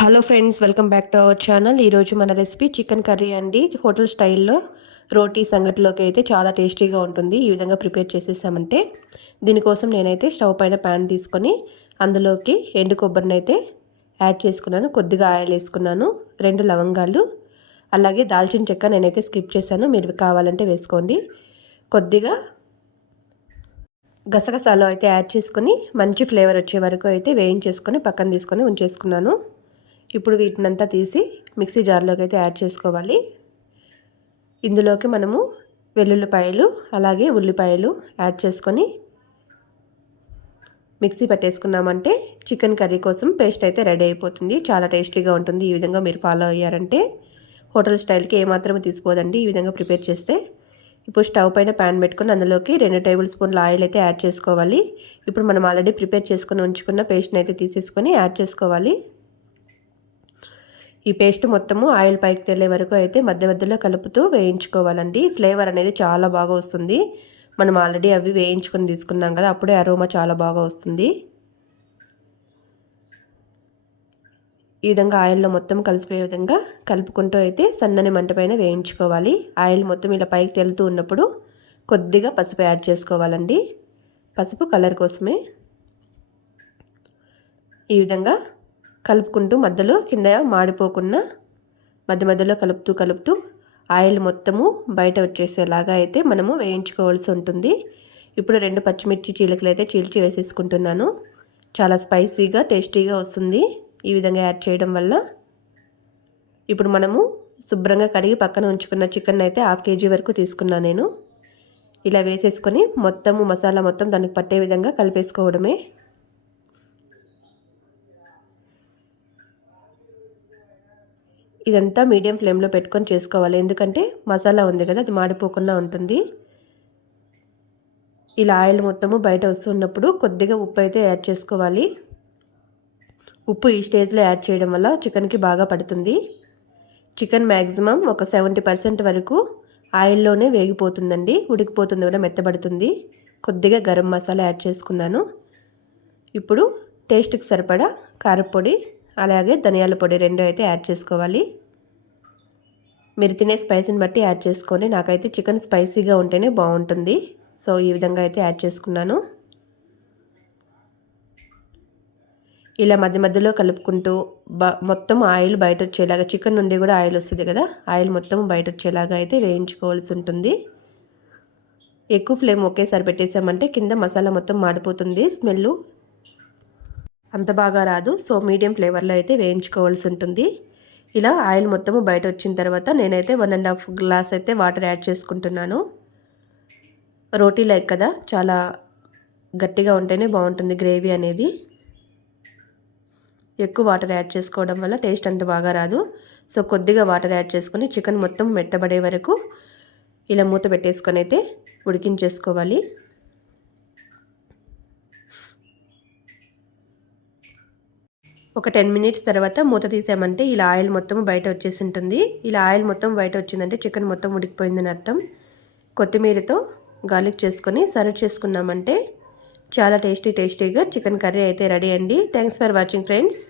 Hello friends, welcome back to our channel. ఈరోజు మన recipe chicken curry అండి. Hotel స్టైల్లో రోటీ సంగటిలోకి అయితే చాలా టేస్టీగా ఉంటుంది. ఈ విధంగా ప్రిపేర్ చేసేసామంటే దీనికోసం నేనైతే స్టవ్ పైన ప్యాన్ తీసుకొని అందులోకి ఎండు కొబ్బరిని అయితే యాడ్ చేసుకున్నాను. కొద్దిగా ఆయిల్ వేసుకున్నాను. 2 లవంగాలు, అలాగే దాల్చిన చెక్క నేనైతే స్కిప్ చేశాను, మీరు కావాలంటే వేసుకోండి. కొద్దిగా గసగసాలు అయితే యాడ్ చేసుకొని మంచి ఫ్లేవర్ వచ్చే వరకు అయితే వేయించేసుకొని పక్కన తీసుకొని ఉంచేసుకున్నాను. ఇప్పుడు వీటినంతా తీసి మిక్సీ జార్లోకి అయితే యాడ్ చేసుకోవాలి. ఇందులోకి మనము వెల్లుల్లిపాయలు అలాగే ఉల్లిపాయలు యాడ్ చేసుకొని మిక్సీ పట్టేసుకున్నామంటే చికెన్ కర్రీ కోసం పేస్ట్ అయితే రెడీ అయిపోతుంది. చాలా టేస్టీగా ఉంటుంది. ఈ విధంగా మీరు ఫాలో అయ్యారంటే హోటల్ స్టైల్కి ఏమాత్రం తీసుకోదండి ఈ విధంగా ప్రిపేర్ చేస్తే. ఇప్పుడు స్టవ్ పైన ప్యాన్ పెట్టుకొని అందులోకి 2 టేబుల్ స్పూన్ల ఆయిల్ అయితే యాడ్ చేసుకోవాలి. ఇప్పుడు మనం ఆల్రెడీ ప్రిపేర్ చేసుకుని ఉంచుకున్న పేస్ట్ని అయితే తీసేసుకొని యాడ్ చేసుకోవాలి. ఈ పేస్ట్ మొత్తము ఆయిల్ పైకి తెల్లే వరకు అయితే మధ్య మధ్యలో కలుపుతూ వేయించుకోవాలండి. ఫ్లేవర్ అనేది చాలా బాగా వస్తుంది. మనం ఆల్రెడీ అవి వేయించుకొని తీసుకున్నాం కదా, అప్పుడే అరోమా చాలా బాగా వస్తుంది. ఈ విధంగా ఆయిల్లో మొత్తం కలిసిపోయే విధంగా కలుపుకుంటూ అయితే సన్నని మంట పైన వేయించుకోవాలి. ఆయిల్ మొత్తం ఇలా పైకి తేలుతూ ఉన్నప్పుడు కొద్దిగా పసుపు యాడ్ చేసుకోవాలండి. పసుపు కలర్ కోసమే. ఈ విధంగా కలుపుకుంటూ మధ్యలో కింద మాడిపోకుండా మధ్య మధ్యలో కలుపుతూ ఆయిల్ మొత్తము బయట వచ్చేసేలాగా అయితే మనము వేయించుకోవాల్సి ఉంటుంది. ఇప్పుడు 2 పచ్చిమిర్చి చీలికలు అయితే చీల్చి వేసేసుకుంటున్నాను. చాలా స్పైసీగా టేస్టీగా వస్తుంది ఈ విధంగా యాడ్ చేయడం వల్ల. ఇప్పుడు మనము శుభ్రంగా కడిగి పక్కన ఉంచుకున్న చికెన్ అయితే 1/2 kg వరకు తీసుకున్నాను నేను. ఇలా వేసేసుకొని మొత్తము మసాలా మొత్తం దానికి పట్టే విధంగా కలిపేసుకోవడమే. ఇదంతా మీడియం ఫ్లేమ్లో పెట్టుకొని చేసుకోవాలి, ఎందుకంటే మసాలా ఉంది కదా, అది మాడిపోకుండా ఉంటుంది. ఇలా ఆయిల్ మొత్తము బయట వస్తున్నప్పుడు కొద్దిగా ఉప్పు అయితే యాడ్ చేసుకోవాలి. ఉప్పు ఈ స్టేజ్లో యాడ్ చేయడం వల్ల చికెన్కి బాగా పడుతుంది. చికెన్ మ్యాక్సిమం ఒక 70% వరకు ఆయిల్లోనే వేగిపోతుందండి, ఉడికిపోతుంది కూడా, మెత్తబడుతుంది. కొద్దిగా గరం మసాలా యాడ్ చేసుకున్నాను. ఇప్పుడు టేస్ట్కి సరిపడా కారపొడి అలాగే ధనియాల పొడి 2 అయితే యాడ్ చేసుకోవాలి. మీరు తినే స్పైసీని బట్టి యాడ్ చేసుకొని, నాకైతే చికెన్ స్పైసీగా ఉంటేనే బాగుంటుంది. సో ఈ విధంగా అయితే యాడ్ చేసుకున్నాను. ఇలా మధ్య మధ్యలో కలుపుకుంటూ మొత్తం ఆయిల్ బయట వచ్చేలాగా, చికెన్ నుండి కూడా ఆయిల్ వస్తుంది కదా, ఆయిల్ మొత్తం బయట వచ్చేలాగా అయితే వేయించుకోవాల్సి ఉంటుంది. ఎక్కువ ఫ్లేమ్ ఒకేసారి పెట్టేసామంటే కింద మసాలా మొత్తం మాడిపోతుంది, స్మెల్ అంత బాగా రాదు. సో మీడియం ఫ్లేవర్లో అయితే వేయించుకోవాల్సి ఉంటుంది. ఇలా ఆయిల్ మొత్తము బయట వచ్చిన తర్వాత నేనైతే 1.5 గ్లాస్ అయితే వాటర్ యాడ్ చేసుకుంటున్నాను. రోటీ లైక్ కదా, చాలా గట్టిగా ఉంటేనే బాగుంటుంది గ్రేవీ అనేది. ఎక్కువ వాటర్ యాడ్ చేసుకోవడం వల్ల టేస్ట్ అంత బాగా రాదు. సో కొద్దిగా వాటర్ యాడ్ చేసుకొని చికెన్ మొత్తం మెత్తబడే వరకు ఇలా మూత పెట్టేసుకొని అయితే ఉడికించేసుకోవాలి. ఒక 10 మినిట్స్ తర్వాత మూత తీసామంటే ఇలా ఆయిల్ మొత్తం బయట వచ్చేసి ఉంటుంది. ఇలా ఆయిల్ మొత్తం బయట వచ్చిందంటే చికెన్ మొత్తం ఉడికిపోయిందని అర్థం. కొత్తిమీరతో గార్లిక్ చేసుకొని సర్వ్ చేసుకున్నామంటే చాలా టేస్టీగా చికెన్ కర్రీ అయితే రెడీ అండి. Thanks for watching friends.